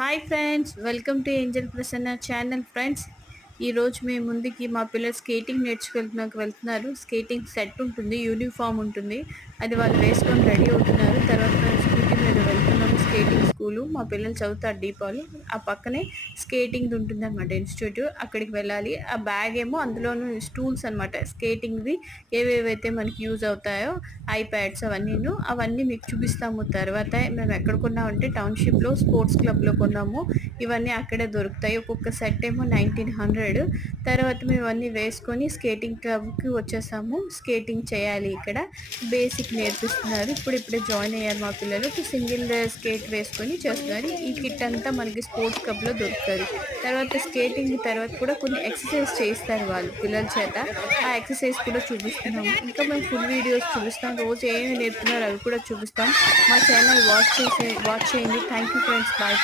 Hi friends, welcome to Angel Prasanna channel. Friends, ఈరోజు మేము ముందుకి మా పిల్లలు స్కేటింగ్ నేర్చుకెళ్తున్నాకు వెళ్తున్నారు. స్కేటింగ్ సెట్ ఉంటుంది, యూనిఫామ్ ఉంటుంది, అది వాళ్ళు వేసుకొని రెడీ అవుతున్నారు. తర్వాత మేము స్కూటీ మీద వెళ్తున్నాము. స్కేటింగ్ స్కూలు మా పిల్లలు చదువుతారు దీపావళి. ఆ పక్కనే స్కేటింగ్ ఉంటుంది అనమాట ఇన్స్టిట్యూట్. అక్కడికి వెళ్ళాలి. ఆ బ్యాగ్ ఏమో అందులోనూ స్టూల్స్ అనమాట, స్కేటింగ్వి ఏవేవైతే మనకి యూజ్ అవుతాయో ఐప్యాడ్స్ అవన్నీ మీకు చూపిస్తాము. తర్వాత మేము ఎక్కడ కొన్నామంటే టౌన్షిప్లో స్పోర్ట్స్ క్లబ్లో కొన్నాము. ఇవన్నీ అక్కడే దొరుకుతాయి. ఒక్కొక్క సెట్ ఏమో 1900. తర్వాత మేము ఇవన్నీ వేసుకొని స్కేటింగ్ క్లబ్కి వచ్చేసాము. స్కేటింగ్ చేయాలి. ఇక్కడ బేసిక్ నేర్పిస్తున్నారు. ఇప్పుడే జాయిన్ అయ్యారు మా పిల్లలు. సింగిల్ స్కేట్ వేసుకొని చేస్తున్నారు. ఈ కిట్ అంతా మనకి స్పోర్ట్స్ క్లబ్లో దొరుకుతుంది. తర్వాత స్కేటింగ్ తర్వాత కూడా కొన్ని ఎక్సర్సైజ్ చేయిస్తారు వాళ్ళు పిల్లల చేత. ఆ ఎక్సర్సైజ్ కూడా చూపిస్తున్నాము. ఇంకా మేము ఫుల్ వీడియోస్ చూపిస్తాం. రోజు ఏమి నేర్పుతున్నారు అవి కూడా చూపిస్తాం. మా ఛానల్ వాచ్ చేయండి. Thank you friends. బాయ్.